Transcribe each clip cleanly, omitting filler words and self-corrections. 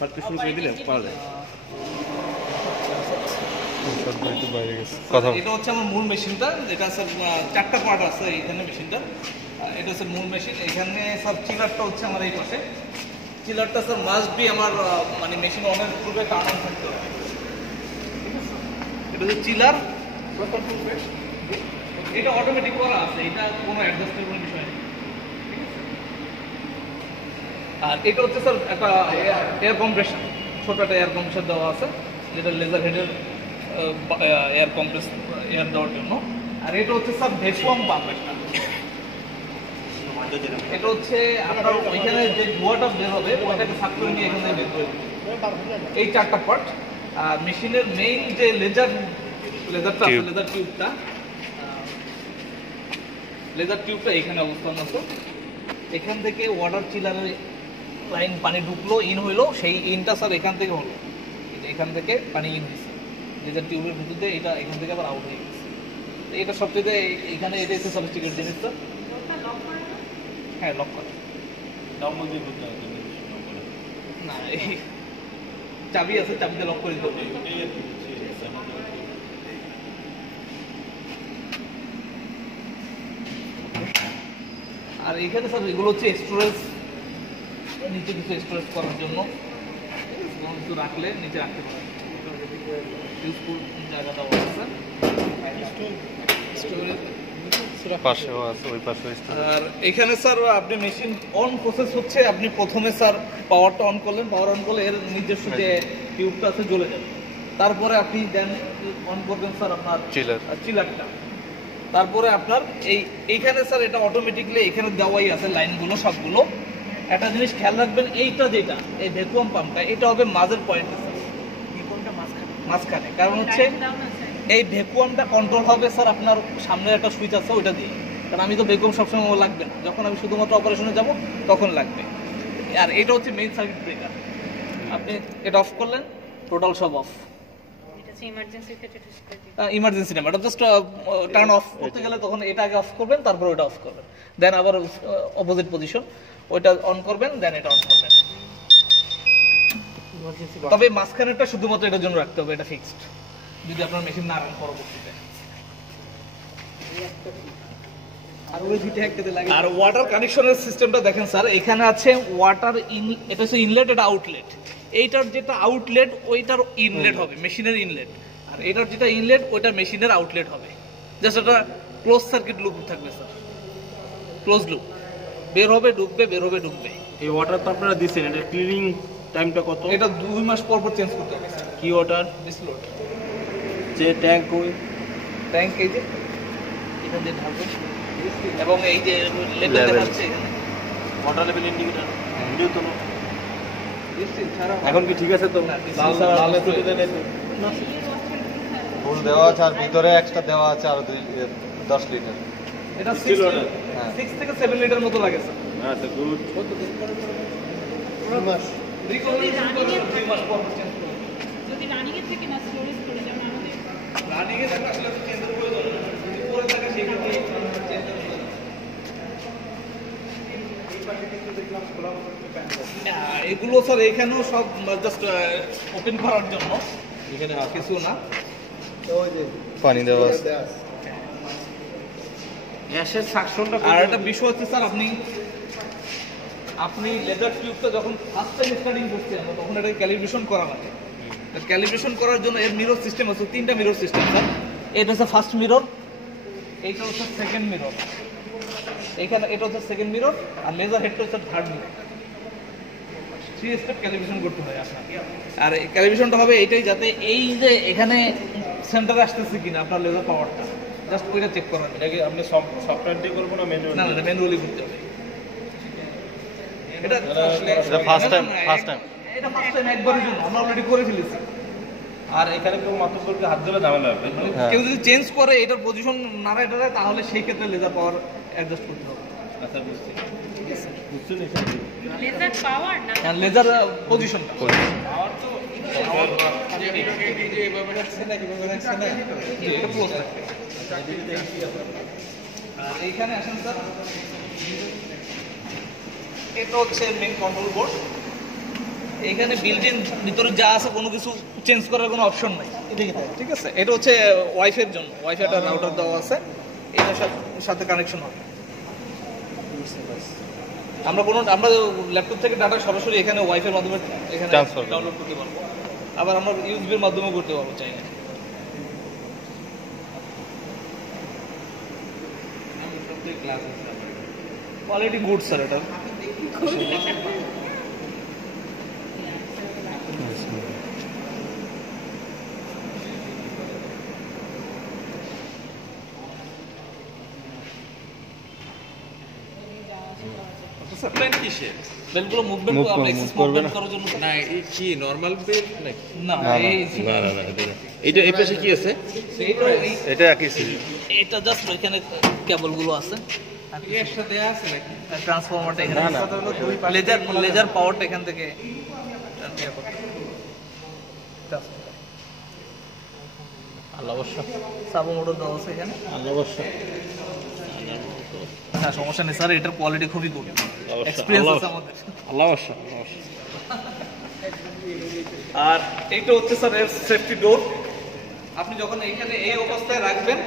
ফাটতে শুরু করে দিলে পাওয়া যায়। এটা হচ্ছে আমার মূল মেশিনটা, যেটা স্যার 4টা পার্ট আছে এইখানে মেশিনটা। এটা হচ্ছে মূল মেশিন। এখানে স্যার চিলারটা হচ্ছে আমার এই পাশে। চিলারটা স্যার মাস্ট বি আমার মানে মেশিন অনের পূর্বে টার্ন অন থাকতে হবে। এটা হচ্ছে চিলার, এটা অটোমেটিক করা আছে, এটা কোনো অ্যাডজাস্টেবল বিষয় নেই। আর এটা হচ্ছে স্যার একটা এয়ার কম্প্রেশন, ছোট একটা এয়ার কম্প্রেশন দেওয়া আছে, যেটা লেজার হেডের এয়ার কম্প্রেস এয়ার দেওয়ার জন্য। আর এটা হচ্ছে স্যার ভ্যাকুয়াম পাম্প। এটা হচ্ছে আপনার ওইখানে যে ধোঁয়াটা বের হবে ওটাকে সাক করে নিয়ে এখানে বের করে দেবে। এই 4টা পার্ট। আর মেশিনের মেইন যে লেজারটা আছে, লেজার টিউবটা এখানে অবস্থান আছে। এখান থেকে ওয়াটার চিলারের লাইন পানি ঢুকলো, ইন হইলো, সেই ইনটা স্যার এখান থেকে হলো, এখান থেকে পানি ইন দিচ্ছে লেজার টিউবের ভিতরে, এটা এখান থেকে আবার আউট হয়ে গেছে। এটা সবচেয়ে এখানে এটা হচ্ছে সফিস্টিকেটেড জিনিস স্যার। হ্যাঁ, লক করে না, এই চাবি আছে, চাবিতে লক করে দিতে হবে। আর এখানে স্যার এগুলো হচ্ছে স্টোরেজ, নিচে কিছু স্টোরেজ করার জন্য কিছু রাখলে নিচে রাখতে পারেন, ইউজফুল জায়গাটা আছে। আর এখানে স্যার আপনি মেশিন অন প্রসেস হচ্ছে, আপনি প্রথমে স্যার পাওয়ারটা অন করলেন, পাওয়ার অন করলে এর নিজস্ব যে টিউবটা আছে জ্বলে যাবে। তারপরে আপনি দেন অন করবেন স্যার আপনার চিলারটা। তারপরে আপনার এইখানে স্যার এটা অটোমেটিকলি এখানে দেওয়াই আছে লাইনগুলো সবগুলো। একটা জিনিস খেয়াল রাখবেন, এইটা যেটা এই ভ্যাকুয়াম পাম্পটা, এটা হবে মাঝের পয়েন্টে স্যার, মাঝখানে। কারণ হচ্ছে এই ভ্যাকুয়ামটা কন্ট্রোল হবে স্যার আপনার সামনের একটা সুইচ আছে ওইটা দিয়ে। কারণ আমি তো ভ্যাকুয়াম সবসময় লাগবে না, যখন আমি শুধুমাত্র অপারেশনে যাব তখন লাগবে। আর এটা হচ্ছে মেইন সার্কিট ব্রেকার। আপনি এটা অফ করলেন, টোটাল সব অফ। ইমার্জেন্সি নাম্বার, এটা জাস্ট টার্ন অফ করতে গেলে তখন এটা আগে অফ করবেন, তারপর ওটা অফ করবেন, দেন আবার অপোজিট পজিশন ওইটা অন করবেন, দেন এটা অন করবেন। তবে মাঝখানেরটা শুধুমাত্র এটার জন্য রাখতে হবে, এটা ফিক্সড, যদি আপনার মেশিন না রান পরবর্তীতে। আর ওয়াটার কানেকশনের সিস্টেমটা দেখেন স্যার, এখানে আছে ওয়াটার এটা হচ্ছে ইনলেট, এটা আউটলেট। এইটার যেটা আউটলেট ওইটার ইনলেট হবে মেশিনের ইনলেট, আর এটার যেটা ইনলেট ওইটা মেশিনের আউটলেট হবে। জাস্ট এটা ক্লোজ সার্কিট লুপ থাকবে স্যার, ক্লোজ লুপ, বের হবে ঢুকবে, বের হবে ঢুকবে। এই ওয়াটার তো আপনারা দিচ্ছেন, এটা ক্লিনিং টাইমটা কত? এটা 2 মাস পর পর চেঞ্জ করতে হবে স্যার। কি ওয়াটার? ডিসলোড। যে ট্যাঙ্ক, ওই ট্যাঙ্ক এই যে এখান দিয়ে ঢালবে, এবং এই যে লেভেল দেখাচ্ছে এখানে ওয়াটার লেভেল ইন্ডিকেটর ভিডিও তো এখন কি ঠিক আছে তো? লাল তুলে দেন ফুল দেওয়া আছে, আর ভিতরে এক্সট্রা দেওয়া আছে আরো 10 লিটার। এটা 6 থেকে 7 লিটার মতো লাগে স্যার। আচ্ছা, গুড। মাস দুই মাস পর চেঞ্জ করবে। যদি রানিং এর থেকে না স্টোরেজ করে যেমন আমাদের রানিং এ থাকে আসলে চেঞ্জের প্রয়োজন নেই, যদি পরে থাকে সেক্ষেত্রে চেঞ্জের প্রয়োজন। এগুলো স্যার এখানেও সব জাস্ট ওপেন করার জন্য, এখানে কিছু না। পানি দেওয়া আছে। গ্যাসের সাকশনটা আর একটা বিষয় হচ্ছে স্যার, আপনি লেজার টিউবটা যখন ফার্স্ট টাইম স্টার্টিং করছেন তখন এটাকে ক্যালিব্রেশন করা লাগে। ক্যালিব্রেশন করার জন্য এর মিরর সিস্টেম আছে, 3টা মিরর সিস্টেম স্যার। এটা হচ্ছে ফার্স্ট মিরর, এইটা হচ্ছে সেকেন্ড মিরর, এখানে এটা হচ্ছে সেকেন্ড মিরর, আর লেজার হেডটা হচ্ছে থার্ড মিরর। 3 স্টেপ ক্যালিব্রেশন করতে হয় আপনার। আর এই ক্যালিব্রেশনটা হবে এইটাই, যাতে এই যে এখানে সেন্টারে আসতেছে কিনা আপনার লেজার পাওয়ারটা, জাস্ট ওইটা চেক করার। এটাকে আপনি সফটওয়্যার দিয়ে করবো না ম্যানুয়ালি? না না, ম্যানুয়ালি করতে হবে। এটা ফার্স্ট টাইম এটা ফার্স্ট টাইম একবারের জন্য আমরা অলরেডি করে ফেলেছি। আর এখানে কেউ মাত্র হাত দিলে ঝামেলা হবে। কেউ যদি চেঞ্জ করে এটার পজিশন নাড়ায় টাড়ায়, তাহলে সেই ক্ষেত্রে লেজার পাওয়ার অ্যাডজাস্ট করতে হবে। আচ্ছা, বুঝছি। লেজার পাওয়ার না, লেজার পজিশনটা এটা ক্লোজ থাকবে। আর এইখানে আসেন স্যার, এটা হচ্ছে মেইন কন্ট্রোল বোর্ড। এখানে বিল্ডিং ভিতরে যা আছে কোনো কিছু চেঞ্জ করার কোনো অপশন নাই, ঠিক আছে। এটা হচ্ছে ওয়াইফাইয়ের জন্য, ওয়াইফাই একটা রাউটার দেওয়া আছে, এটার সাথে কানেকশন হবে। আমরা ল্যাপটপ থেকে ডাটা সরাসরি এখানে ওয়াইফাইয়ের মাধ্যমে এখানে Transfer করব। ডাউনলোড করতে পারবো, আবার আমরা ইউএসবির মাধ্যমেও করতে পারবো চাইলে। কোয়ালিটি গুড স্যার এটা। প্ল্যান কিসের? বেলগুলো মুভমেন্ট Move আমরা করবে, এক্সেস move করবে মুভমেন্ট না? করার জন্য না এই কি নরমাল বেল নাকি? না এই না না না এটা এই পাশে কি আছে? এটা একই সিরিজ। এটা জাস্ট এখানে কেবলগুলো আছে, এই একটা দেয়া আছে নাকি? ট্রান্সফরমারটা এখানে লেজার পাওয়ারটা এখান থেকে আল্লাহ অবশ্য, সাবো মোটর দেওয়া আছে এখানে। আল্লাহ অবশ্য, হ্যাঁ সমস্যা নেই স্যার, এটার কোয়ালিটি খুবই গুড, অবশ্য, এক্সপেরিয়েন্স আল্লাহ আছে আমাদের। আল্লাহ অবশ্য, আল্লাহ অবশ্য। আর এইটা হচ্ছে স্যার এর সেফটি ডোর। আপনি যখন এইখানে এই অবস্থায় রাখবেন,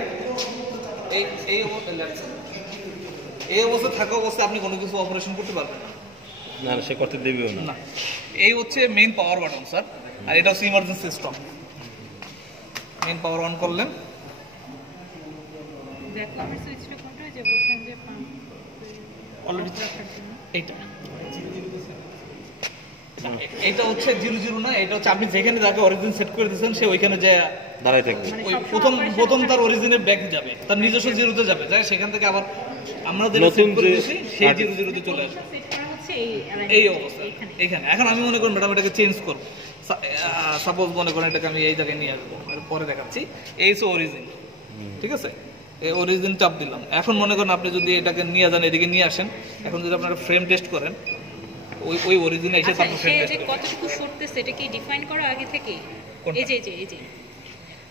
এই অবস্থায় থাকা অবস্থায় আপনি কোনো কিছু অপারেশন করতে পারবেন না না, সে করতে দেবেও না। না। এই হচ্ছে মেইন পাওয়ার বাটন স্যার, আর এটা হচ্ছে emergency stop. Main power on করলেন, ব্যাক কভার সুইচটা কোনটা যে বলছেন যে অলরেডি রাখার জন্য? এইটা এটা হচ্ছে 00 না, এটা হচ্ছে আপনি যেখানে যাকে অরিজিন সেট করে দিয়েছেন সে ওইখানে যে দাঁড়াই থাকবে। মানে ওই সবসময় প্রথম operation তার অরিজিনের ব্যাক যাবে, তার নিজস্ব জিরোতে যাবে, যায় সেখান থেকে আবার আমরা যেটা নতুন সেট করে যে- দিয়েছি সেই 00তে চলে আসবে। সেট করা হচ্ছে এই এই অবস্থা এখানে। এখন আমি মনে করি ম্যাডাম এটাকে চেঞ্জ করবো, সাপোজ মনে করেন এটাকে আমি এই জায়গায় নিয়ে আসবো, পরে দেখাচ্ছি। এই হচ্ছে অরিজিন, ঠিক আছে, এই অরিজিন চাপ দিলাম। এখন মনে করেন আপনি যদি এটাকে নিয়ে যান, এদিকে নিয়ে আসেন, এখন যদি আপনারা ফ্রেম টেস্ট করেন, ওই অরিজিনে এসে আচ্ছা, তারপর সে ফ্রেম যে টেস্ট করেন। কতটুকু সরতেছে এটা কি ডিফাইন করা আগে থেকে? কোনটা? এই যে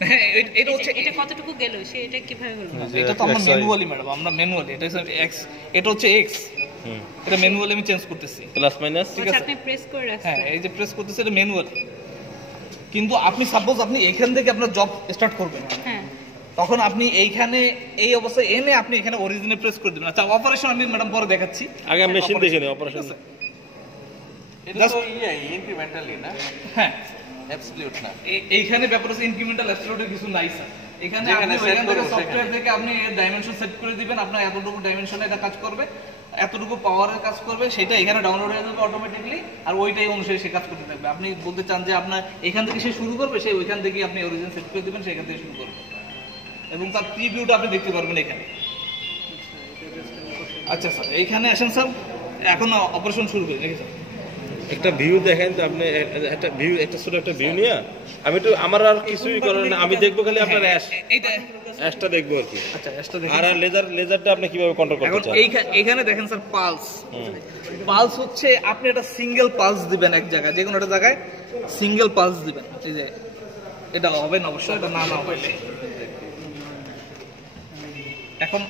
হ্যাঁ এটা হচ্ছে এটা কতটুকু গেল সে এটা কিভাবে হলো? এটা তো আমরা XY ম্যানুয়ালি ম্যাডাম, আমরা ম্যানুয়ালি, এটা হচ্ছে এক্স, এটা হচ্ছে এক্স, এটা ম্যানুয়ালি আমি চেঞ্জ করতেছি। প্লাস মাইনাস ঠিক আচ্ছা, আছে। আপনি প্রেস করে হ্যাঁ রাখছেন। এই যে প্রেস করতেছে এটা ম্যানুয়ালি, কিন্তু আপনি সাপোজ আপনি এখান থেকে আপনার জব স্টার্ট করবেন, হ্যাঁ তখন আপনি এইখানে এই অবস্থায় এনে আপনি এখানে অরিজিনে প্রেস করে দিবেন। আচ্ছা অপারেশন আমি ম্যাডাম পরে দেখাচ্ছি। আগে মেশিন দেখে নিই অপারেশন। এটা তো ইনক্রিমেন্টালি না, হ্যাঁ অ্যাবসলিউট না। এইখানে ব্যাপার হচ্ছে ইনক্রিমেন্টাল অ্যাবসলিউটের কিছু নাই স্যার। এখানে যেখানে আপনি set ওইখান থেকে করবো সফটওয়্যার থেকে আপনি ডাইমেনশন সেট করে দিবেন, আপনার এতটুকু ডাইমেনশনে এটা কাজ করবে, এতটুকু পাওয়ারের কাজ করবে, সেটা এখানে ডাউনলোড হয়ে যাবে অটোমেটিকলি, আর ওইটাই অনুসারে সে কাজ করতে থাকবে। আপনি বলতে চান যে আপনার এখান থেকে সে শুরু করবে, সে ওইখান থেকে আপনি অরিজিন সেট করে দিবেন, সেখান থেকে শুরু করবে, এবং তার প্রিভিউটা আপনি দেখতে পারবেন এখানে। আচ্ছা স্যার এইখানে আসেন স্যার, এখন অপারেশন শুরু করি নাকি স্যার? একটা ভিউ দেখেন তো আপনি, একটা ভিউ, একটা ছোট একটা ভিউ নিয়ে আমি একটু, আমার আর কিছুই করার না, আমি দেখবো খালি আপনার এইটা অ্যাশটা দেখবো আর কি। আচ্ছা অ্যাশটা দেখেন। আর লেজারটা আপনি কিভাবে কন্ট্রোল এখন করতে চান? এইখানে দেখেন স্যার পালস। পালস হচ্ছে আপনি একটা সিঙ্গেল পালস দিবেন এক জায়গায়, যে কোনো একটা জায়গায় সিঙ্গেল পালস দিবেন। এই যে এটা হবে না অবশ্যই, এটা না হবে। এখন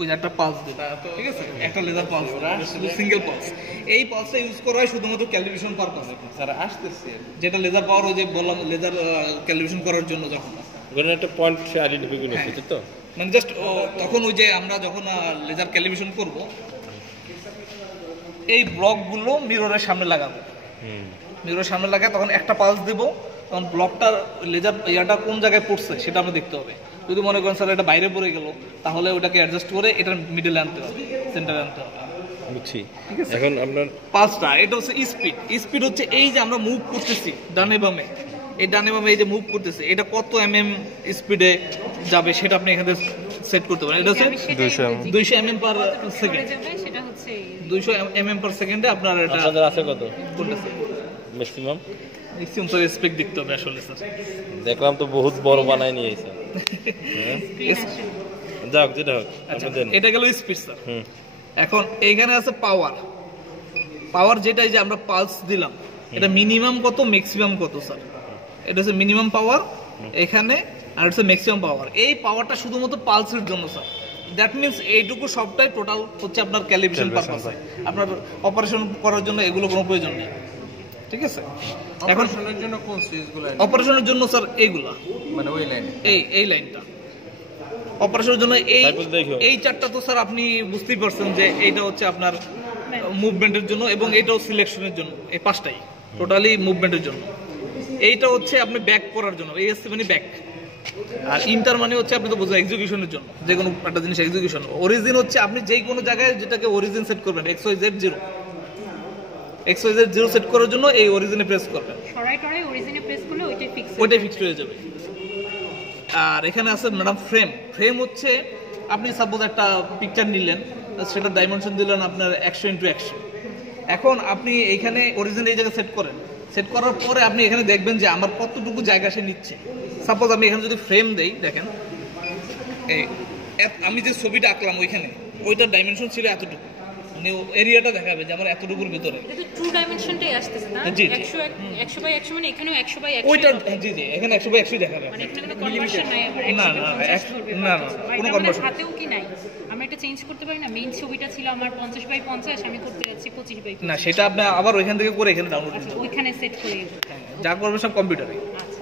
ওই যে একটা পালস দিবেন, ঠিক আছে, একটা লেজার পালস, শুধু সিঙ্গেল পালস। এই পালসটা ইউজ করা হয় শুধুমাত্র ক্যালিব্রেশন পারপাসে। স্যার আসতেছে যেটা লেজার পাওয়ার, ওই যে বললাম লেজার ক্যালিব্রেশন করার জন্য, যখন ধরেন একটা পয়েন্ট সে আইডেন্টিফাই করে নিচ্ছে তো, মানে জাস্ট তখন ওই যে আমরা যখন লেজার ক্যালিব্রেশন করব, এই ব্লকগুলো মিররের সামনে লাগাবো, মিররের সামনে লাগায় তখন একটা পালস দিব, তখন ব্লকটার লেজার ইয়াটা কোন জায়গায় পড়ছে সেটা আমরা দেখতে হবে। যদি মনে করেন স্যার এটা বাইরে পড়ে গেল, তাহলে ওটাকে অ্যাডজাস্ট করে এটার মিডলে আনতে হবে, সেন্টারে আনতে হবে। বুঝছি। এখন আপনার পালসটা এটা হচ্ছে স্পিড। স্পিড হচ্ছে এই যে আমরা মুভ করতেছি ডানে বামে, এই ডানে বামে এই যে মুভ করতেছে, এটা কত স্পিডে যাবে সেটা আপনি এখানে সেট করতে পারেন। এটা হচ্ছে 200 mm পার সেকেন্ড, সেটা হচ্ছে 200 mm পার সেকেন্ডে আপনার এটা আপনাদের আছে কত কোনটা ম্যাক্সিমাম? ম্যাক্সিমাম স্যার স্পেক দেখতে হবে আসলে স্যার। দেখলাম তো বহুত বড় বানায় নিয়েছে। যাক যেটা হোক আচ্ছা আপনি দেন। এটা গেল স্পিড স্যার। হুম। এখন এইখানে আছে পাওয়ার। পাওয়ার যেটাই যে আমরা পালস দিলাম, এটা মিনিমাম কত ম্যাক্সিমাম কত স্যার? এটা হচ্ছে মিনিমাম পাওয়ার এখানে, আর হচ্ছে ম্যাক্সিমাম পাওয়ার। এই পাওয়ারটা শুধুমাত্র পালসের জন্য স্যার। দ্যাট মিনস এইটুকু সবটাই টোটাল হচ্ছে আপনার ক্যালিব্রেশন পারপাসে, আপনার অপারেশন করার জন্য এগুলো কোনো প্রয়োজন নেই। ঠিক আছে। এখন অপারেশনের জন্য কোন সুইচগুলো অপারেশনের জন্য স্যার এইগুলা, মানে ওই লাইনে এই লাইনটা অপারেশনের জন্য তারপর দেখো। এই চারটা তো স্যার আপনি বুঝতেই পারছেন যে এইটা হচ্ছে আপনার মুভমেন্টের জন্য এবং এইটাও সিলেকশনের জন্য, এই পাঁচটাই টোটালি মুভমেন্টের জন্য। এইটা হচ্ছে আপনি ব্যাক করার জন্য, এই এসসি মানে ব্যাক, আর ইন্টার মানে হচ্ছে আপনি তো বোঝেন এক্সিকিউশনের জন্য, যে কোনো একটা জিনিস এক্সিকিউশন। অরিজিন হচ্ছে আপনি যেই কোনো জায়গায় যেটাকে অরিজিন সেট করবেন, XYZ0 সেট করার জন্য এই অরিজিনে প্রেস করবেন, সরাই টরাই অরিজিনে প্রেস করলে ওইটাই ফিক্সড হয়ে যাবে। আর এখানে আছে ম্যাডাম ফ্রেম হচ্ছে আপনি সাপোজ একটা পিকচার নিলেন, সেটা ডাইমেনশন দিলেন আপনার 100x100। এখন আপনি এইখানে অরিজিন এই জায়গায় সেট করার পরে আপনি এখানে দেখবেন যে আমার কতটুকু জায়গা সে নিচ্ছে। সাপোজ আমি এখানে যদি ফ্রেম দেই, দেখেন এই আমি যে ছবিটা আঁকলাম ওইখানে ওইটার ডাইমেনশন ছিল এতটুকু, মানে এরিয়াটা দেখাবে যে আমার এতটুকুর ভিতরে এটা তো ট্রু ডাইমেনশনটাই আসতেছে না, জি, জি। 100 বাই 100 মানে এখানেও 100 বাই 100 ওইটা জি এখানে 100/100 দেখাবে। মানে এখানে কোনো কনভার্সন নাই, আবার না, 100 না, তে 50 ধরবে, না, 50 না, বা কোনো এটা আমাদের conversion হাতেও কি নাই, আমরা এটা চেঞ্জ করতে পারি না। মেইন ছবিটা ছিল আমার 50 বাই 50, আমি করতে যাচ্ছি 25 বাই 25। না, সেটা আপনি আবার ওইখান থেকে করে এখানে ডাউনলোড আচ্ছা, ওইখানে সেট করে যা করবে সব কম্পিউটারে। আচ্ছা,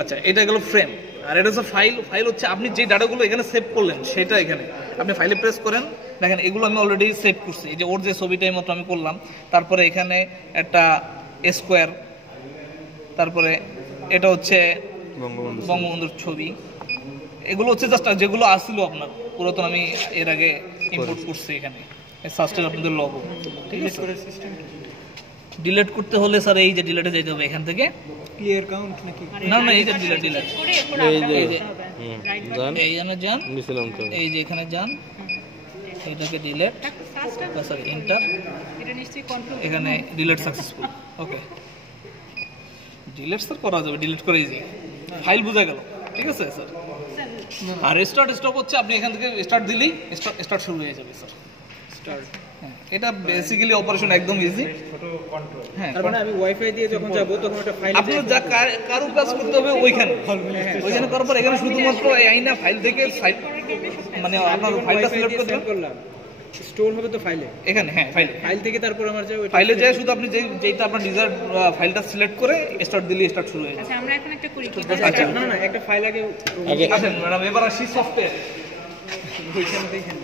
আচ্ছা, এটা গেল ফ্রেম। আর এটা হচ্ছে ফাইল হচ্ছে আপনি যে ডাটাগুলো এখানে সেভ করলেন সেটা এখানে আপনি ফাইলে প্রেস করেন, দেখেন এগুলো আমি অলরেডি সেভ করছি। এই যে ওর যে ছবিটাই মতো আমি করলাম, তারপরে এখানে একটা স্কোয়ার, তারপরে এটা হচ্ছে বঙ্গবন্ধুর ছবি। এগুলো হচ্ছে জাস্ট যেগুলো আসছিল আপনার পুরাতন, আমি এর আগে ইম্পোর্ট করছি এখানে সাস্টেন আপনাদের লোগো। ঠিক আছে, ডিলিট করতে হলে স্যার এই যে ডিলিটে যেতে হবে এখান থেকে, ক্লিয়ার কাউন্ট নাকি? না এই যে ডিলিট করে এরপর এই যে, এই রাইট জান এইখানে যান, নিছিলাম তো এই যে এখানে যান, এটাকে ডিলিট, বাটন সরি এন্টার, এটা নিশ্চয়ই কন্ট্রোল এখানে ডিলিট সাকসেসফুল। ওকে, ডিলিট স্যার করা যাবে, ডিলিট করে ইজি, ফাইল বোঝা গেল। ঠিক আছে স্যার। আর স্টার্ট স্টপ হচ্ছে আপনি এখান থেকে স্টার্ট দিলেই স্টার্ট শুরু হয়ে যাবে স্যার। স্টার্ট। এটা বেসিক্যালি অপারেশন একদম ইজি। হ্যাঁ, তার মানে আমি ওয়াইফাই দিয়ে যখন যাব তখন একটা ফাইল আপনার যা কারো কাজ করতে হবে ওইখানে করার পর এখানে শুধুমাত্র এই আইনা ফাইল থেকে মানে আপনার ফাইলটা সিলেক্ট করতে সেভ করলাম, স্টোর হবে তো ফাইলে, এখানে, হ্যাঁ ফাইল থেকে তারপর আমার যে ফাইলে যায় শুধু আপনি যেটা আপনার ডিজায়ার ফাইলটা সিলেক্ট করে স্টার্ট দিলে স্টার্ট শুরু হয়ে যাবে। আচ্ছা, আমরা এখন একটা করি কি আচ্ছা, না না একটা ফাইল আগে আসেন ম্যাডাম, এবার আসি সফটওয়্যার। ওইখানে দেখেন।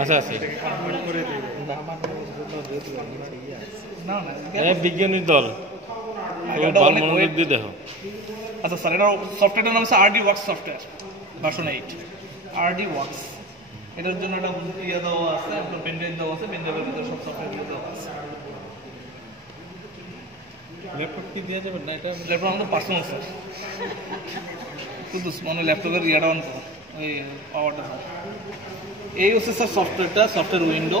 আচ্ছা আচ্ছা না না, বিজ্ঞানীর দল এটা ভালো অনেক মনোযোগ weight। দিয়ে দেখো। আচ্ছা স্যার, এটা সফটওয়্যারটার নাম হচ্ছে RD works software version 8 RD works. এটার জন্য একটা ইয়ে দেওয়া আছে, আপনার পেনড্রাইভ দেওয়া আছে, পেনড্রাইভের ভিতরে সব সফটওয়্যার দেওয়া আছে। ল্যাপটপ কি দিয়ে যাবেন না এটা? ল্যাপটপ আমাদের পার্সোনাল স্যার, শুধু মানে ল্যাপটপের ইয়াটা অন করো, ওই পাওয়ারটা। এই হচ্ছে স্যার সফটওয়্যার উইন্ডো।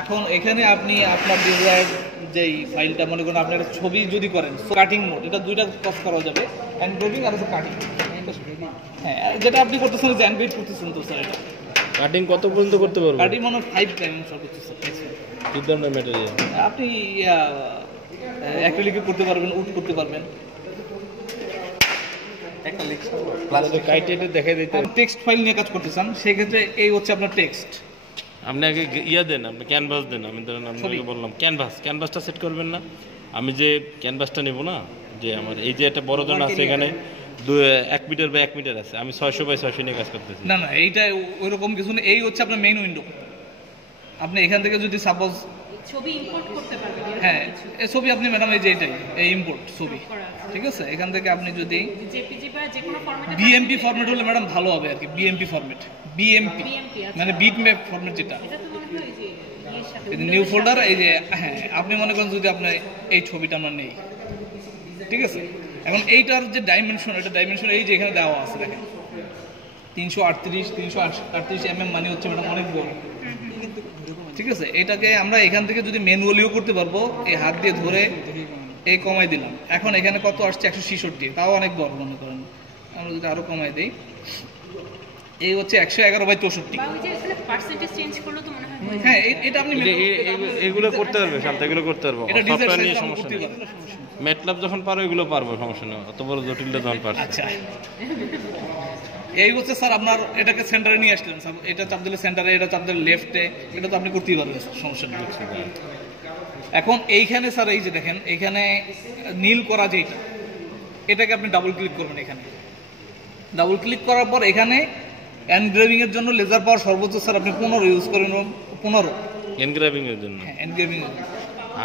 এখন এখানে আপনি আপনার ডিজায়ার যেই ফাইলটা, মনে করেন আপনি একটা ছবি যদি করেন, কাটিং মোড, এটা দুইটা কাজ করা যাবে, এনগ্রেভিং আর হচ্ছে কাটিং। হ্যাঁ, যেটা আপনি করতেছেন যে এনগ্রেভ করতেছেন তো স্যার, এটা কাটিং কত পর্যন্ত করতে পারবো? কাটিং মানে 5 ডাইমেনশন করতেছেন। কি ধরনের ম্যাটেরিয়াল? আপনি অ্যাক্রিলিক করতে পারবেন, উড করতে পারবেন। একটা লেকচার প্লাস্টিক কাইটেটে দেখাই দিতে। টেক্সট ফাইল নিয়ে কাজ করতেছেন, সেক্ষেত্রে এই হচ্ছে আপনার টেক্সট। আপনি আগে ইয়া দেন, আপনি ক্যানভাস দেন। আমি ধরেন আপনাকে বললাম ক্যানভাসটা সেট করবেন না। আমি যে ক্যানভাসটা নেব না, যে আমার এই যে একটা বড় জন আছে এখানে 1 মিটার বাই 1 মিটার আছে, আমি 600 বাই 600 নিয়ে কাজ করতেছি। না না, এইটা ওইরকম কিছু নেই। এই হচ্ছে আপনার মেইন উইন্ডো। আপনি এখান থেকে যদি সাপোজ ছবি ইম্পোর্ট করতে পারবেন, এরকম হ্যাঁ, কিছু এই ছবি আপনি ম্যাডাম এই যে এটাই এই ইম্পোর্ট ছবি, করা আছে। ঠিক আছে। এখান থেকে আপনি যদি জেপিজি বা যে কোনো ফরম্যাটে বিএমপি ফরম্যাট হলে ম্যাডাম ভালো হবে আর কি। বিএমপি ফরম্যাট, বিএমপি আচ্ছা। মানে বিট ম্যাপ ফরম্যাট যেটা, এটা তো মনে হয় যে ইয়ের সাথে নিউ ফোল্ডার। এই যে হ্যাঁ, আপনি মনে করেন যদি আপনার এই ছবিটা আমরা নেই, ঠিক আছে। এখন এইটার যে ডাইমেনশন, এটা ডাইমেনশন এই যে এখানে দেওয়া আছে, দেখেন 338 mm মানে হচ্ছে ম্যাডাম অনেক বড়, ঠিক আছে। এটাকে আমরা এখান থেকে যদি ম্যানুয়ালিও করতে পারবো, এই হাত দিয়ে ধরে এই কমাই দিলাম। এখন এখানে কত আসছে? 166, তাও অনেক বড় মনে করেন। আমরা যদি আরো কমাই দিই, এই হচ্ছে 111/64। বা ওই যে এখানে পার্সেন্টেজ চেঞ্জ করলে তো মনে হয় হয়ে হ্যাঁ, এটা আপনি এগুলো করতে পারবে, শান্ত এগুলো করতে পারবো। এটা ডিজাইন সফটওয়্যার নিয়ে সাইজ সমস্যা করতে নেই। পারবেন। ম্যাটল্যাব যখন পারো এগুলো পারবো, সমস্যা নেই। অত বড় জটিলটা যখন পারছো। আচ্ছা, এই হচ্ছে স্যার আপনার এটাকে সেন্টারে নিয়ে আসলেন স্যার, এটা চাপ দিলে সেন্টারে, এটা চাপ দিলে লেফটে, এটা তো আপনি করতেই পারবেন স্যার, সমস্যা নেই। এখন এইখানে স্যার এই যে দেখেন এইখানে নীল করা যেটা, এটাকে আপনি ডাবল ক্লিক করবেন। এখানে ডাবল ক্লিক করার পর এখানে এনগ্রেভিং এর জন্য লেজার পাওয়ার সর্বোচ্চ স্যার আপনি 15 ইউজ করেন, 15 এনগ্রাভিং এর জন্য। হ্যাঁ এনগ্রেভিং।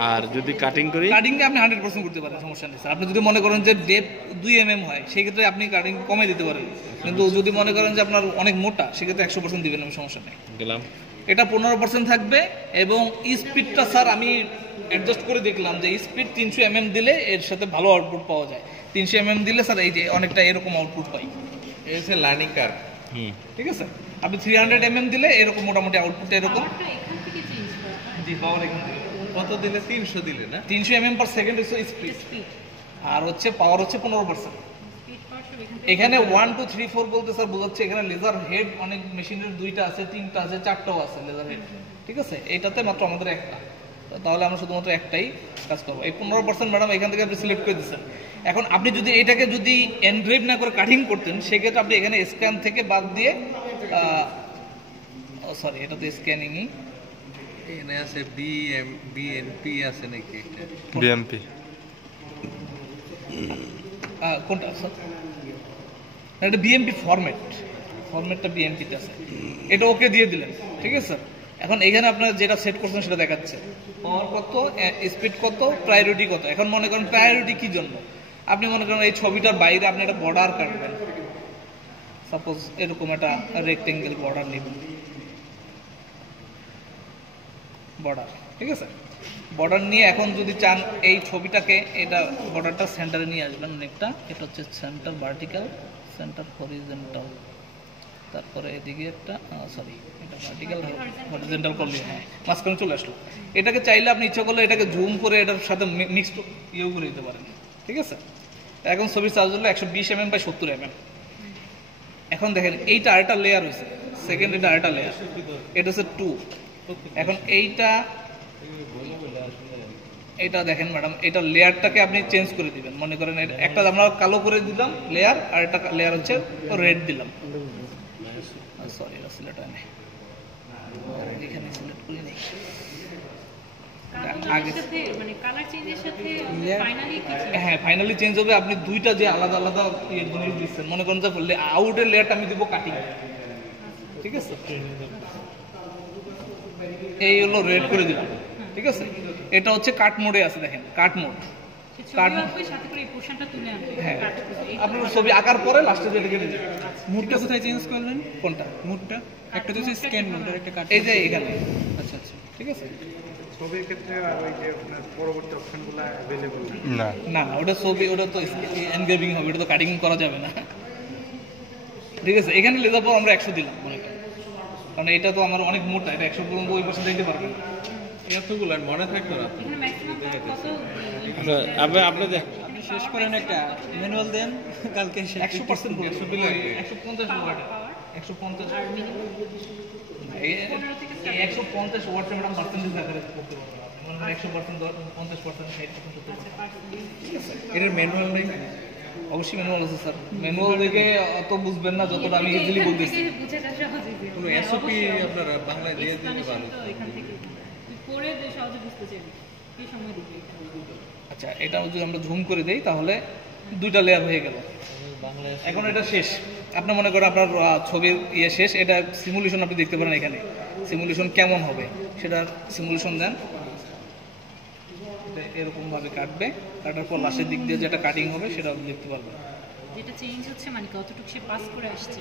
আর যদি কাটিং করি, কাটিং আপনি 100% করতে পারেন, সমস্যা নেই স্যার। আপনি যদি মনে করেন যে ডেপ 2 mm হয়, সেই ক্ষেত্রে আপনি কাটিং কমে দিতে পারেন, কিন্তু যদি মনে করেন যে আপনার অনেক মোটা, সেক্ষেত্রে 100% দিবেন, সমস্যা নেই। গেলাম। এটা 15% থাকবে। এবং স্পিডটা স্যার আমি অ্যাডজাস্ট করে দেখলাম যে স্পিড 300 mm দিলে এর সাথে ভালো আউটপুট পাওয়া যায়। 300 mm দিলে স্যার এই যে অনেকটা এরকম আউটপুট পাই, এই হচ্ছে লার্নিং কার্ভ। ঠিক আছে। আপনি 300 mm দিলে এরকম মোটামুটি আউটপুট এরকম। পাওয়ারটা এখান থেকে চেঞ্জ করা হয়। জি, পাওয়ার এখান থেকে কত দিলে? 300 দিলে না? 300 mm/s হচ্ছে স্পিড, স্পিড আর হচ্ছে পাওয়ার হচ্ছে 15%। স্পিড পাওয়ার সব এখান থেকে। এখানে 1 2 3 4 বলতে স্যার বোঝাচ্ছে এখানে লেজার হেড অনেক মেশিনের 2টা আছে, 3টা আছে, 4টাও আছে লেজার হেড, ঠিক আছে। এটাতে মাত্র আমাদের একটা, তো তাহলে আমরা শুধুমাত্র একটাই কাজ করবো। এই 15% ম্যাডাম এখান থেকে আপনি সিলেক্ট করে দিচ্ছেন। এখন আপনি যদি এটাকে যদি এনগ্রেভ না করে কাটিং করতেন, সেক্ষেত্রে আপনি এখানে স্ক্যান থেকে বাদ দিয়ে সরি এটা তো স্ক্যানিংই, এখানে আছে বিএনপি আছে নাকি? বিএমপি কোনটা স্যার? এটা বিএমপি ফরম্যাটটা বিএমপিতে আছে, এটা ওকে দিয়ে দিলেন, ঠিক আছে স্যার। এখন এখানে আপনারা যেটা সেট করছেন সেটা দেখাচ্ছে, পাওয়ার কত, স্পিড কত, প্রায়োরিটি কত। এখন মনে করেন প্রায়োরিটি কি জন্য, আপনি মনে করেন এই ছবিটার বাইরে আপনি একটা বর্ডার কাটবেন, সাপোজ এরকম একটা রেক্টেঙ্গেল বর্ডার নেবেন, বর্ডার, ঠিক আছে। বর্ডার নিয়ে এখন যদি চান এই ছবিটাকে, এটা বর্ডারটা সেন্টারে নিয়ে আসবেন অনেকটা, এটা হচ্ছে সেন্টার ভার্টিক্যাল, সেন্টার হরিজন্টাল, তারপরে এদিকে একটা সরি এটা ভার্টিক্যাল হরিজন্টাল করলে হ্যাঁ মাঝখানে চলে আসলো। এটাকে চাইলে আপনি ইচ্ছা করলে এটাকে জুম করে এটার সাথে মিক্সড ইয়েও করে দিতে পারেন, ঠিক আছে। এখন ছবির চার্জ হলো 120 mm/70 mm। এখন দেখেন এইটা আরেকটা লেয়ার হয়েছে, সেকেন্ড এটা আরেকটা লেয়ার, এটা হচ্ছে 2। এখন এটা দেখেন ম্যাডাম, এটা লেয়ারটাকে আপনি চেঞ্জ করে দিবেন। মনে করেন একটা আমরা কালো করে দিলাম লেয়ার, আর একটা লেয়ার হচ্ছে রেড দিলাম, সরি সিলেক্ট নেই, এখানে সিলেক্ট করে নেই। মানে কালার চেঞ্জের সাথে ফাইনালি কি চেঞ্জ? হ্যাঁ ফাইনালি চেঞ্জ হবে। আপনি দুইটা যে আলাদা আলাদা জিনিস দিচ্ছেন, মনে করেন যে আউটের লেয়ারটা আমি দিব কাটিং, ঠিক আছে, এই হলো রেড করে দিলাম, ঠিক আছে। এটা হচ্ছে কাট মোডে আছে, দেখেন কাট মোড। ছবি আঁকবে সাথে করে এই পোরশনটা তুলে আনবে, হ্যাঁ কাট করবে। আপনার ছবি আঁকার পরে লাস্টে যেটা কেটে দেবেন। মুডটা কোথায় চেঞ্জ করলেন? কোনটা? মুডটা একটা তো হচ্ছে স্ক্যান মুড, আর একটা কাট। এই যে এখানে, আচ্ছা আচ্ছা। ঠিক আছে। ছবির ক্ষেত্রে আর ওই যে আপনার পরবর্তী অপশনগুলো অ্যাভেলেবল না। না ওটা ছবি, ওটা তো এনগ্রেভিং হবে, ওটা তো কাটিং করা যাবে না, ঠিক আছে। এখানে লেজার পাওয়ার আমরা 100 দিলাম মনে করেন, কারণ এটা তো আমার অনেক মোটা, এটা 100 পর্যন্ত ওই পাশে দিতে পারবেন না, এতগুলো আর মনে থাকতো না। এখানে ম্যাক্সিমাম কত? আপনি আপনি শেষ করেন, একটা ম্যানুয়াল দেন, কালকে 100% করে 150 ওয়াট, 150 আর মিনিমাম 150 ওয়াট ম্যাডাম পার্সেন্টেজ আকারে করতে পারবেন আপনি, মানে 100% 50% 60% আচ্ছা পার্সেন্টেজ। এটার ম্যানুয়াল নেই? অবশ্যই ম্যানুয়াল আছে স্যার। ম্যানুয়াল দেখে অত বুঝবেন না যতটা আমি ইজিলি বলতেছি। বুঝাটা সহজ ইজি। পুরো এসওপি আপনারা বাংলায় দিয়ে দিতে পারেন। তো এখান থেকে তুই পড়ে যে সহজে বুঝতে চাইবি, কি সময় দিবি? আচ্ছা এটা যদি আমরা ঝুম করে দেই তাহলে দুইটা লেয়ার হয়ে গেল। এখন এটা শেষ, আপনার মনে করেন আপনার ছবির ইয়ে শেষ, এটা সিমুলেশন আপনি দেখতে পারেন এখানে সিমুলেশন কেমন হবে, সেটা সিমুলেশন দেন। এরকম ভাবে কাটবে, কাটার পর লাস্টের দিক দিয়ে যেটা কাটিং হবে সেটা আপনি দেখতে পারবেন। যেটা চেঞ্জ হচ্ছে মানে কতটুকু সে পাস করে আসছে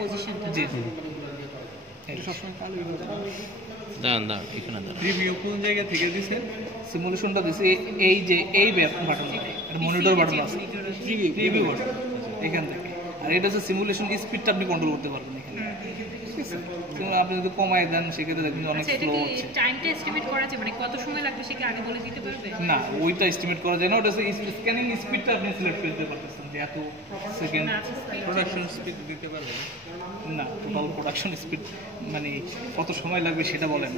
পজিশনটা। জি সবসময় কালো হয়ে যাবে। দাঁড়ান এখানে দাঁড়ান। প্রিভিউ কোন জায়গা থেকে দিছেন? সিমুলেশনটা দিছি এই যে এই বাটন, মনিটর বাটন আছে, প্রিভিউ বাটন এখান থেকে। আর এটা হচ্ছে সিমুলেশন স্পিডটা আপনি কন্ট্রোল করতে পারবেন এখানে, ঠিক আছে। আপনি যদি কমায় দেন সেক্ষেত্রে দেখবেন অনেক আচ্ছা এটা স্লো কি হচ্ছে। টাইমটা এস্টিমেট করা যায়, মানে কত সময় লাগবে সে কি আগে বলে দিতে পারবে? না ওইটা এস্টিমেট করা যায় না, ওটা স্ক্যানিং স্পিডটা আপনি সিলেক্ট করতে পারতেছেন যে এত সেকেন্ড। আচ্ছা স্পিড প্রোডাকশন স্পিড দিতে পারবেন? না টোটাল প্রোডাকশন স্পিড মানে কত সময় লাগবে সেটা বলেন।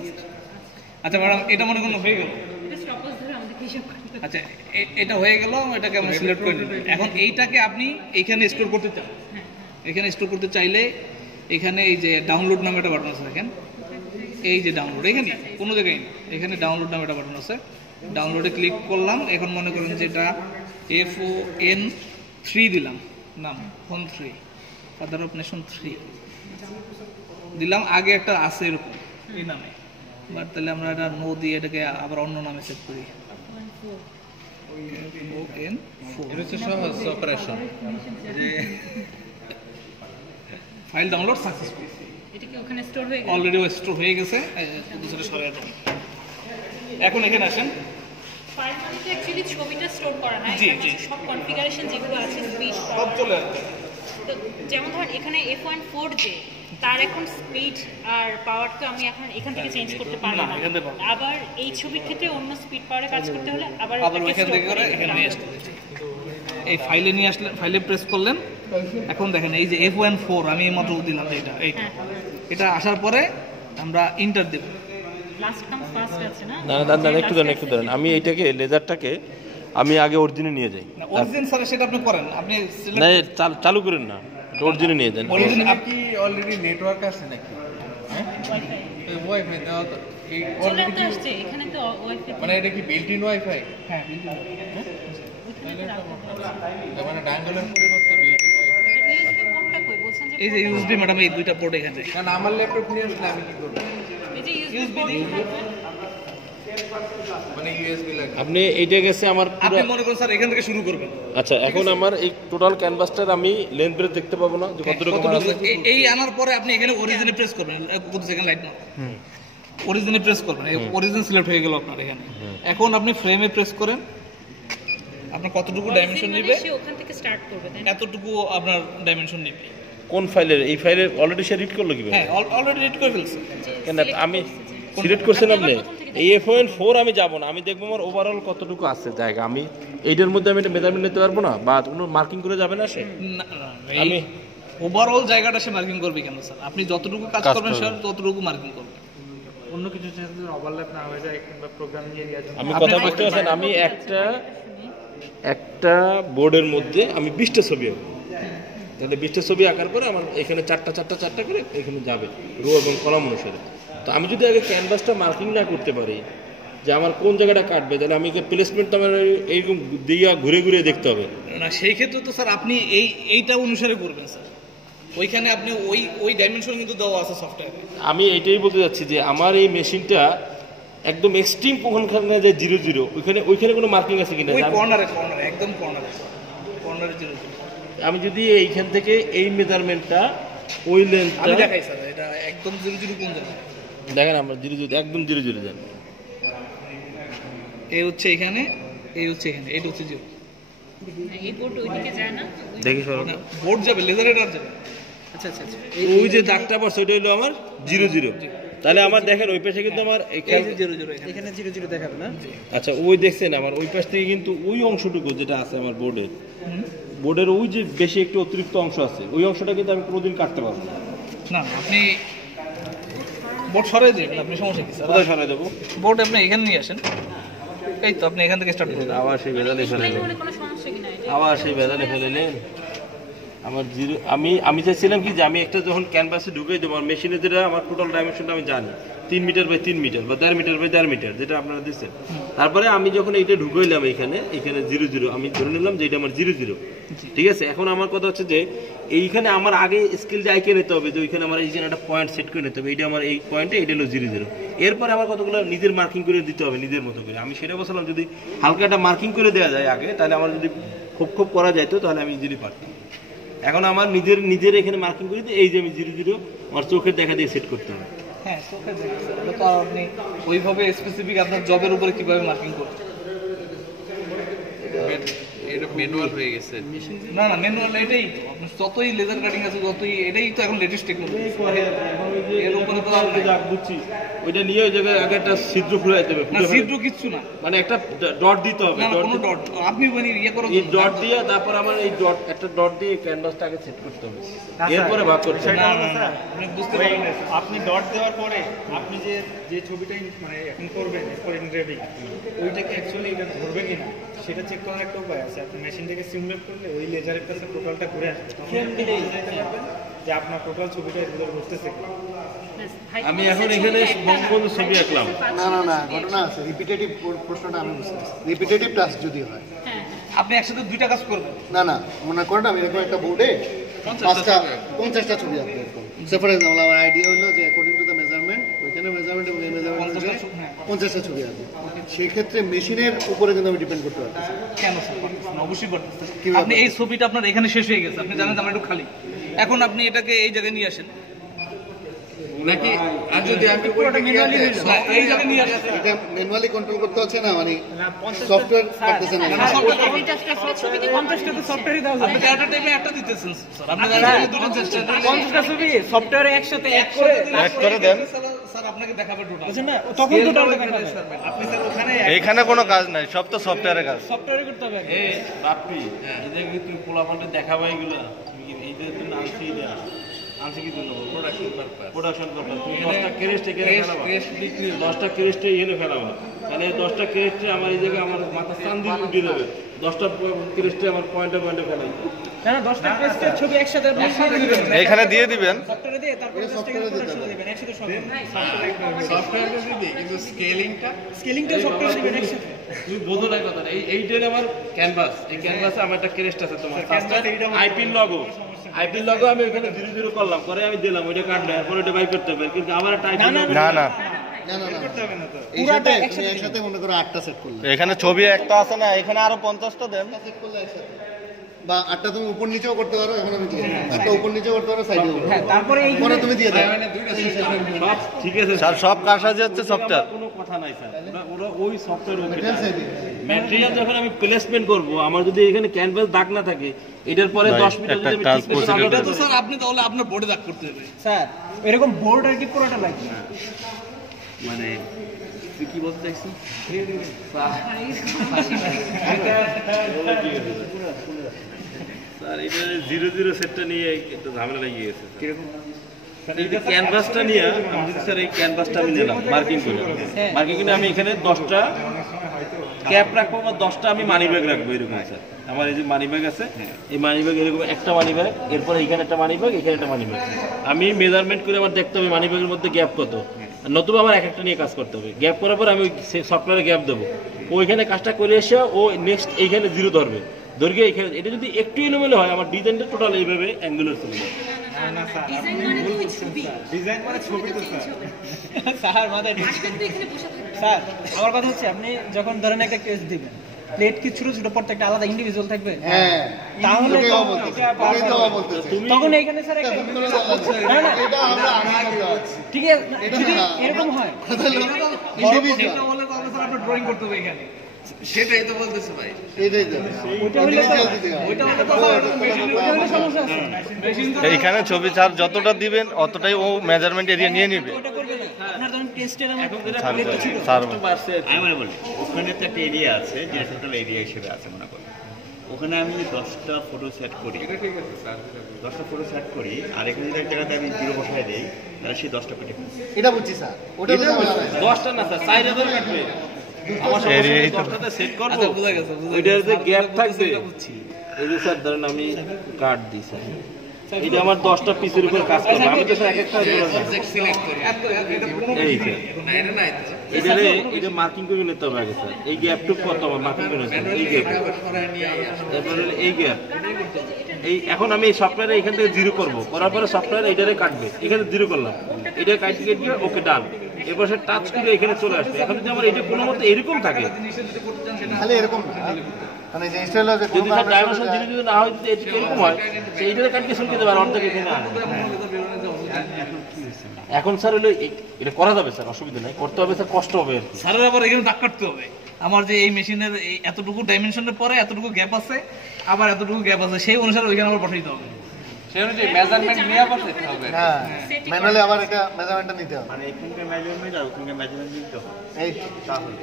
আচ্ছা ম্যাডাম এটা মনে করুন হয়ে গেল। এটা স্টপেজ ধরে আমাদের হিসাব করতে হবে। আচ্ছা এটা হয়ে গেল, এটাকে আমরা সিলেক্ট করে নিলাম। এখন এইটাকে আপনি এইখানে স্টোর করতে চান, এখানে স্টোর করতে চাইলে এখানে এই যে ডাউনলোড নামে একটা বাটন আছে দেখেন, এই যে ডাউনলোড, এখানে কোনো জায়গায় নেই, এখানে ডাউনলোড নামে একটা বাটন আছে, ডাউনলোডে ক্লিক করলাম। এখন মনে করেন যে এটা FON3 দিলাম নাম, ফোন 3, ফাদার অফ নেশন 3 দিলাম। আগে একটা আছে এরকম এই নামে, বাট তাহলে আমরা এটা নো দিয়ে এটাকে আবার অন্য নামে সেভ করি। FON4 এটা হচ্ছে সহজ অপারেশন যে ফাইল ডাউনলোড সাকসেসফুল, এটা কি ওখানে স্টোর হয়ে গেছে? অলরেডি স্টোর হয়ে গেছে। দুসরে সরাই দাও। এখন এখানে আসেন, ফাইল মানে তো অ্যাকচুয়ালি ছবিটা স্টোর করা না, জি, এখানে জি। সব কনফিগারেশন যেগুলো আছে স্পিড সব চলে আসবে। তো যেমন ধরেন এখানে F1.4 যে তার এখন স্পিড আর পাওয়ার তো আমি এখন এখান থেকে চেঞ্জ করতে পারবো না, না। এখান থেকে পারবো না। আবার এই ছবির ক্ষেত্রে অন্য স্পিড পাওয়ারে কাজ করতে হলে আবার আবার ওটাকে ওইখান store থেকে করে করে এখানে দিতে নিয়ে হবে। আসতে এই ফাইলে নিয়ে আসলেন, ফাইলে প্রেস করলেন। এখন দেখেন এই যে F1.4 আমি এইমাত্র দিলাম এটা, এইটা এটা আসার পরে আমরা ইন্টার দেব। লাস্ট কাম ফার্স্ট আছে না? না না না, একটু দাঁড়ান একটু দাঁড়ান, আমি এইটাকে লেজারটাকে আমি আগে অরিজিনে নিয়ে যাই। অরিজিন স্যার সেটা আপনি করেন, আপনি না চালু করেন না, অরিজিনে নিয়ে যান। অরিজিন কি অলরেডি নেটওয়ার্ক আছে নাকি? ওয়াইফাই ওয়াইফাই দেওয়া তো এই চলে অলরেডি তো আসছে, এখানে তো ওয়াইফাই মানে এটা কি বিল্ট ইন ওয়াইফাই? হ্যাঁ, ওইখানে তো রাখা আছে। মানে ডাঙ্গলের পরিবর্তে বিল্ট ইন ওয়াইফাই। ইউএসবি পোর্টটা কই বলছেন যে? এই যে ইউএসবি ম্যাডাম, এই দুইটা পোর্ট এখানে। কারণ আমার ল্যাপটপ নিয়ে আসলে আমি কি করব? এই যে ইউএসবি পোর্ট মানে ইউএসবি লাগে। আপনি এইটা গেছে আমার আপনি পুরো। মনে করেন স্যার এখান থেকে শুরু করবেন। আচ্ছা, এখন আমার এই টোটাল ক্যানভাসটার আমি লেন্থ ব্রেথ দেখতে পাবো না যে কতটুকু আমার আছে? এই আনার পরে আপনি এখানে অরিজিনে প্রেস করবেন, কত সেকেন্ড লাইট না, অরিজিনে প্রেস করবেন, অরিজিন সিলেক্ট হয়ে গেল আপনার এখানে। এখন আপনি ফ্রেমে প্রেস করেন, আপনার কতটুকু ডাইমেনশন নেবে, সে ওখান থেকে স্টার্ট করবে তাই না? এতটুকু আপনার ডাইমেনশন নেবে। কোন ফাইলের? এই ফাইলের অলরেডি সে রিড করলো কিভাবে? হ্যাঁ, অলরেডি রিড করে ফেলছে। কেন আমি সিলেক্ট করছেন আপনি? এই F1.4 আমি যাব না, আমি দেখবো আমার ওভারঅল কতটুকু আছে জায়গা। আমি এইটার মধ্যে আমি এটা মেজারমেন্ট নিতে পারবো না, বা কোনো মার্কিং করে যাবে না সে? আমি আমি ওভারঅল জায়গাটা সে মার্কিং করবে কেন স্যার? আপনি যতটুকু কাজ কাজ করবেন করবে। স্যার ততটুকু মার্কিং করবে। অন্য কিছু সাথে ওভারল্যাপ না হয়ে যায় কিংবা প্রোগ্রামিং এরিয়া আমি কথা বুঝতে পারছেন, আমি একটা বোর্ডের মধ্যে আমি 20টা ছবি আঁকবো, তাহলে 20টা ছবি আঁকার পরে আমার এখানে চারটা করে এখানে যাবে রো এবং কলাম অনুসারে। তো আমি যদি আগে ক্যানভাসটা মার্কিং না করতে পারি যে আমার কোন জায়গাটা কাটবে, তাহলে আমি প্লেসমেন্ট আমার এইরকম দিয়ে ঘুরে ঘুরে দেখতে হবে না, সেই ক্ষেত্রে তো স্যার আপনি এইটা অনুসারে করবেন স্যার। ওইখানে আপনি ওই ডাইমেনশন কিন্তু দেওয়া আছে সফটওয়্যারে। আমি এইটাই বলতে যাচ্ছি যে আমার এই মেশিনটা একদম এক্সট্রিম কোনখানে যে 0 ওইখানে কোনো মার্কিং আছে কিনা। ওই কর্নারে একদম কর্নারে 0। আমি যদি এইখান থেকে এই মেজারমেন্টটা ওই আমি লেন্থটা দেখাই স্যার, এটা একদম 0 কোন জায়গায় দেখেন, আমরা 0 একদম 0 যান। এই হচ্ছে এখানে, এই হচ্ছে এখানে, এটা হচ্ছে 0। এই বোর্ড ওইদিকে যায় না? দেখি সরব, বোর্ড যাবে, লেজার এটার যাবে। আচ্ছা আচ্ছা আচ্ছা, ওই যে দাগটা পড়ছে ওইটা হলো আমার 0। তাহলে আমার দেখেন ওই পাশে কিন্তু আমার এই যে 0 এখানে 0 দেখাবে না? আচ্ছা, ওই দেখছেন আমার ওই পাশ থেকে কিন্তু ওই অংশটুকু যেটা আছে আমার বোর্ডের ওই যে বেশি একটু অতিরিক্ত অংশ আছে, ওই অংশটা কিন্তু আমি কোনোদিন কাটতে পারবো না। না, আপনি বোর্ড সরাই দেবেন, আপনি সমস্যা কি স্যার? কোথায় সরাই দেবো? বোর্ড আপনি এখানে নিয়ে আসেন, এই তো আপনি এখান থেকে স্টার্ট করুন। আবার সেই ভেজালে ফেলে হলে কোনো সমস্যা কিনা এটা? আবার সেই ভেজালে ফেলেলেন আমার 0। আমি চাইছিলাম কি যে আমি একটা যখন ক্যানভাসে ঢুকাই দেবো, আমার মেশিনে যেটা আমার টোটাল ডাইমেনশনটা আমি জানি 3 মিটার বাই 3 মিটার বা 1.5 মিটার বাই 1.5 মিটার, যেটা আপনারা দিচ্ছেন। তারপরে আমি যখন এইটা ঢুকাইলাম এখানে 0 আমি ধরে নিলাম যে এটা আমার 0। ঠিক আছে, এখন আমার কথা হচ্ছে যে এইখানে আমার আগে স্কেল যে আইকে নিতে হবে, যে ওইখানে আমার এইখানে একটা পয়েন্ট সেট করে নিতে হবে, এইটা আমার এই পয়েন্টে, এটা হলো 0। এরপরে আমার কতগুলো নিজের মার্কিং করে দিতে হবে নিজের মতো করে। আমি সেটা বলছিলাম যদি হালকা একটা মার্কিং করে দেওয়া যায় আগে, তাহলে আমার যদি খুব করা যাইতো তাহলে আমি ইজিলি পারতাম। এখন আমার নিজের এখানে মার্কিং করে দিয়ে এই যে আমি 0 আমার চোখের দেখা দিয়ে সেট করতে হবে। হ্যাঁ, চোখে দেখেন স্যার, এটা তো আর আপনি ওইভাবে স্পেসিফিক আপনার জবের উপরে কিভাবে মার্কিং করবেন? এটা ম্যানুয়াল হয়ে গেছে। না না, ম্যানুয়াল এটাই তো। আপনার যতই লেজার কাটিং আছে, যতই, এটাই তো এখন লেটেস্ট টেকনোলজি। এর উপরে তো আর নাই। বুঝছি, ওইটা নিয়ে ওই জায়গায় আগে একটা ছিদ্র ফুলাইতে হবে, না ছিদ্র কিচ্ছু না, মানে একটা ডট দিতে হবে, না কোনো ডট আপনি মানে ইয়ে করো, এই ডট দিয়ে তারপর আমার এই ডট একটা ডট দিয়ে ক্যানভাসটা আগে সেট করতে হবে, এরপরে ভাগ করতে হবে। না না না আপনি বুঝতে পারবেন না। আপনি ডট দেওয়ার পরে আপনি যে ছবিটাই মানে এখন করবেন এরপর এনগ্রেভিং, ওইটাকে অ্যাকচুয়ালি এটা ধরবে কিনা সেটা চেক করার একটা উপায় আছে। আপনি মেশিনটাকে সিমুলেট করলে ওই লেজারের কাছে টোটালটা ঘুরে আসবে, তখন জানতে পারবেন যে আপনার টোটাল ছবিটা এর ভিতরে ঘুরতেছে কিনা। আমি এখন এখানে বঙ্গবন্ধু ছবি আঁকলাম, না ঘটনা আছে, রিপিটেটিভ প্রশ্নটা আমি বুঝতে পারছি। রিপিটেটিভ টাস্ক যদি হয়, আপনি একসাথে দুইটা কাজ করবেন। না মনে করেন আমি এরকম একটা বোর্ডে 50টা ছবি আঁকবো এরকম। সে ফর এক্সাম্পল আমার আইডিয়া হলো যে অ্যাকর্ডিং টু দ্য মেজারমেন্ট, ওইখানে মেজারমেন্ট এবং এই মেজারমেন্ট অনুযায়ী 50টা ছবি আঁকবো। সেই ক্ষেত্রে মেশিনের উপরে কিন্তু আমি ডিপেন্ড করতে পারতেছি। কেন স্যার পারতেছেন? অবশ্যই পারতেছেন। কিভাবে? আপনি এই ছবিটা আপনার এখানে শেষ হয়ে গেছে, আপনি জানেন যে আমার একটু খালি, এখন আপনি এটাকে এই জায়গায় নিয়ে আসেন, নাকি আর যদি আমি পুরোটা ম্যানুয়ালি না এই জায়গায় নিয়ে আসেন, এটা ম্যানুয়ালি কন্ট্রোল করতে হচ্ছে না, মানে সফটওয়্যার পারতেছে না। আমি জাস্ট আসলে ছবিতে 50টা তো সফটওয়্যারই দাও আপনি তো একটা টাইমে একটা দিতেছেন স্যার, আপনি জানেন দুটো চেষ্টা 50টা ছবি সফটওয়্যারে একসাথে এক করে দেন। স্যার আপনাকে দেখাবে টোটাল, বুঝছেন না, তখন তো ডালটা দেখাবে। আপনি স্যার ওখানে এখানে কোনো কাজ নাই, সব তো সফটওয়্যারের কাজ। সফটওয়্যারে করতে হবে। এই বাপ্পি, এটা কি তুই পোলাপান্ডে দেখাবা এগুলো? তুমি কি এই যে তুই আনছি না, আনছি কি জন্য? প্রোডাকশন পারপাস, প্রোডাকশন করবা, তুমি 10টা ক্রেস্ট এখানে ফেলাবা, ক্রেস্ট বিক্রি 10টা ক্রেস্ট এখানে ফেলাবা, তাহলে 10টা ক্রেস্টে আমার এই জায়গায় আমার মাথা চান্দি উঠিয়ে দেবে, 10টা ক্রেস্টে আমার পয়েন্টে ফেলাই, না 10টা পেজের ছবি একসাথে আপনি দিবেন। এখানে দিয়ে দিবেন। সফটওয়্যারে দিয়ে তারপরে সফটওয়্যারে দিতে প্রোডাকশনে দিবেন একসাথে সব। সফটওয়্যার দিবি, কিন্তু স্কেলিংটা স্কেলিংটা সফটওয়্যারে দিবেন একসাথে। তুমি বোঝো না কথা, এইটাই আমার ক্যানভাস, এই ক্যানভাসে আমার একটা ক্রেস্ট আছে তোমার, আইপিন লগো, আইপিন লগো আমি ওখানে 0 করলাম, পরে আমি দিলাম, ওইটা কাটলে এরপর ওইটা বাই করতে হবে, কিন্তু আমার একটা আইপিন লগো না না এই সাথে তুমি একসাথে মনে করো 8টা সেট করলে, এখানে ছবি একটা আছে না, এখানে আরো 50টা দেন, সেট করলে একসাথে, বা 8টা তুমি উপর নিচেও করতে পারো। এখন আমি দিয়ে 8টা উপর নিচেও করতে পারো, সাইডেও করতে পারো। তারপরে এই পরে তুমি দিয়ে দাও। সব ঠিক আছে স্যার, সব কারসাজি হচ্ছে সফটওয়্যার, কোনো কথা নাই স্যার, ওরা ওই সফটওয়্যার Material side এ। ম্যাটেরিয়াল যখন আমি প্লেসমেন্ট করব, আমার যদি এখানে ক্যানভাস দাগ না থাকে, এটার পরে 10 মিটার যদি আমি ঠিক করে এটা তো স্যার আপনি তাহলে আপনার বোর্ডে দাগ করতে হবে। স্যার এরকম বোর্ড আর কি পুরোটা লাগবে। মানে তুই কি বলতে চাইছিস? স্যার এটা 0 সেটটা নিয়ে একটু ঝামেলা লেগে গেছে। কিরকম? এই যে ক্যানভাসটা নিয়ে আমি যদি স্যার এই ক্যানভাসটা আমি নিলাম মার্কিং করে, মার্কিং করে আমি এখানে 10টা ক্যাপ রাখবো বা 10টা আমি মানি ব্যাগ রাখবো, এরকম স্যার। আমার এই যে মানি ব্যাগ আছে, এই মানি ব্যাগ এরকম একটা মানি ব্যাগ, এরপর এখানে একটা মানি ব্যাগ, এখানে একটা মানি ব্যাগ, আমি মেজারমেন্ট করে আমার দেখতে হবে মানি ব্যাগের মধ্যে গ্যাপ কত, নতুবা আমার একটা নিয়ে কাজ করতে হবে। গ্যাপ করার পর আমি সফটওয়্যারে গ্যাপ দেবো, ওইখানে কাজটা করে এসে ও নেক্সট এইখানে 0 ধরবে, ধরবে এখানে। এটা যদি একটু এলোমেলো হয়, আমার ডিজাইনটা টোটাল এইভাবে অ্যাঙ্গুলার চলে যাবে। না স্যার, ডিজাইন মানে তো ওই ছবি, ডিজাইন মানে ছবি তো স্যার। স্যার মাথায় মাঝখানে তো এখানে বসে থাকবে। স্যার আমার কথা হচ্ছে আপনি যখন ধরেন একটা কেস দিবেন, প্লেট কি ছোট ছোট প্রত্যেকটা আলাদা ইন্ডিভিজুয়াল থাকবে, হ্যাঁ, তাহলে ওটাই তো ও বলতেছে, এটা ওটাই তো ও বলতেছে। তখন এইখানে স্যার একটা না না এটা আমরা আগে যাচ্ছি। ঠিক আছে, যদি এরকম হয় ইন্ডিভিজুয়াল, এটা বলে তাহলে স্যার আপনার ড্রয়িং করতে হবে এখানে, সেটাই তো বলতেছে ভাই। এটাই তো ওইটা হইলে তো ইন্ডিভিজুয়াল দিতে হবে। ওইটা হলে তো স্যার ওইটা হইলে সমস্যা আছে। মেশিন তো এইখানে ছবি চার যতটা দিবেন অতটাই ও মেজারমেন্ট এরিয়া নিয়ে নিবে। ওটা করবে না, আপনার ধরেন টেস্টের আমার স্যার আমি মানে বলি ওখানে তো একটা এরিয়া আছে যে টোটাল এরিয়া হিসেবে আছে মনে করি, ওখানে আমি 10টা ফটো সেট করি, এটা ঠিক আছে স্যার, 10টা ফটো সেট করি, আর এখানে যদি এক জায়গাতে আমি 0 বসায় দিই, তাহলে সেই 10টা পেটে এটা বুঝছি স্যার, ওটা তো ঝামেলা নাই। 10টা না স্যার, 4000 কাটবে। আমার সমস্যা 10টাতে সেট করব, আচ্ছা, বুঝা গেছে, ওইটার যে গ্যাপ থাকবে, এই যে স্যার ধরেন আমি কাট দিই স্যার, এটা আমার 10টা পিসের উপর কাজ করবে, আমি তো স্যার এক একটা করে না। সাবজেক্ট সিলেক্ট করি। এই স্যার না এটা নাই তো। এটা মার্কিং করে নিতে হবে আগে স্যার, এই গ্যাপটুকু কত আমার মার্কিং করে নিতে হবে, এই গ্যাপ, আবার সরায় নিয়ে আসে। তারপরে এই গ্যাপ, এই এখন আমি এই সফটওয়্যারে এখান থেকে 0 করবো, করার পরে সফটওয়্যার এটারে কাটবে, এখানে 0 করলাম, এটা কাটতে কেটে ওকে ডান, এরপর সে টাচ করে এখানে চলে আসবে। এখন যদি আমার এটা কোনো মতো এরকম থাকে, খালি এরকম না, মানে জিনিসটা হলো যে যদি কোনো তার কারণে ডাইমেনশন ধীরে ধীরে না হয়, যদি এটা এরকম হয়, সেইটারে কাটকে শুনতে দেবে, আর অর্ধেক এখানে আনবে। এখন স্যার হলো এটা করা যাবে স্যার, অসুবিধা নাই, করতে হবে স্যার, কষ্ট হবে আর কি। স্যারের আবার এখানে দাগ কাটতে হবে। আমার যে এই মেশিনের এতটুকু ডাইমেনশনের পরে এতটুকু গ্যাপ আছে, আবার এতটুকু গ্যাপ আছে, সেই অনুসারে ওইখানে আবার বসাইতে হবে। সেই অনুযায়ী মেজারমেন্ট নিয়ে আবার দেখতে হবে। হ্যাঁ ম্যানুয়ালি আবার এটা মেজারমেন্টটা নিতে হবে। মানে এখানকার মেজারমেন্ট আর ওখানকার মেজারমেন্ট নিতে হবে। এই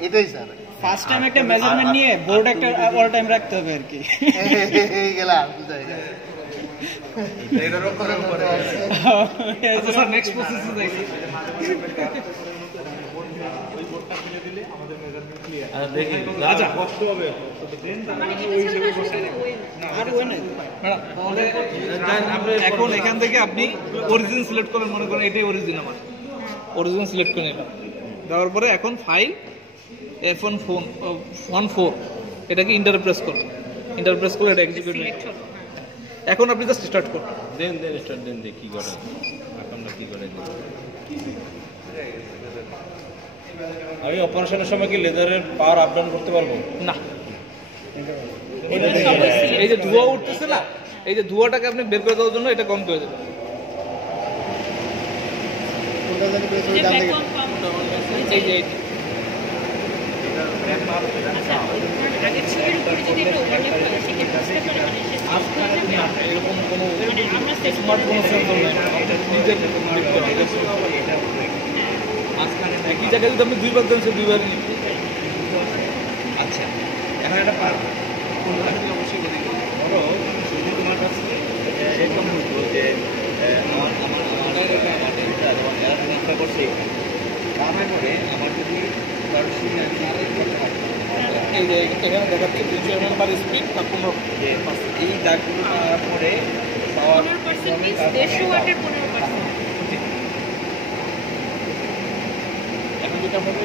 এটাই স্যার ফার্স্ট টাইম একটা মেজারমেন্ট নিয়ে বোর্ড একটা অল টাইম রাখতে হবে আর কি। এই গেলাম জায়গা এটারও করে পরে আচ্ছা স্যার নেক্সট প্রসেসে যাই। দেখি আচ্ছা মানে এটা ছাড়া আসলে কোনো way না। আর ওই না ম্যাডাম তাহলে এখন এখান থেকে আপনি অরিজিন সিলেক্ট করেন, মনে করেন এটাই অরিজিন আমার, অরিজিন সিলেক্ট করে নিলাম। দেওয়ার পরে এখন ফাইল F14 এটাকে ইন্টার প্রেস করুন, ইন্টার প্রেস করে এটা এক্সিকিউট Select হলো, হ্যাঁ। এখন আপনি জাস্ট স্টার্ট করুন। দেন স্টার্ট দেন দেখি কি করে আমরা কি করে দিই। আমি অপারেশনের সময় কি লেজারের পাওয়ার আপ ডাউন করতে পারবো? না, এই যে ধোঁয়া উঠতেছে না, এই যে ধোঁয়াটাকে আপনি বের করে দেওয়ার জন্য এটা কম করে দেবেন। কোনটা জানি প্রেস যে ডান দিকে background pump, এই যে এইটা। আচ্ছা, আগের ছবির উপরে যদি একটা overlap হয়, সেক্ষেত্রে বুঝতে পারে মানে সে soft হয়ে যাবে। এরকম কোনো মানে আমরা set স্মার্ট করে কোনো দেব। সেন্সর নেই, নিজের একই জায়গায় যদি আপনি দুইবার দেন সে দুইবারই নিবে। আচ্ছা এখন একটা পার অবশ্যই বলি ধরো যদি তোমার কাছে এরকম হতো যে আমার একটা করছি রান্না করে আমার যদি সরাসরি আমি এই যে এখানে দেখাচ্ছে 200 ml পার স্পিড বা 15 যে এই দাগগুলো নেওয়ার পরে পাওয়ার 15% means 150 ওয়াটের 15%। এখন যেটা হবে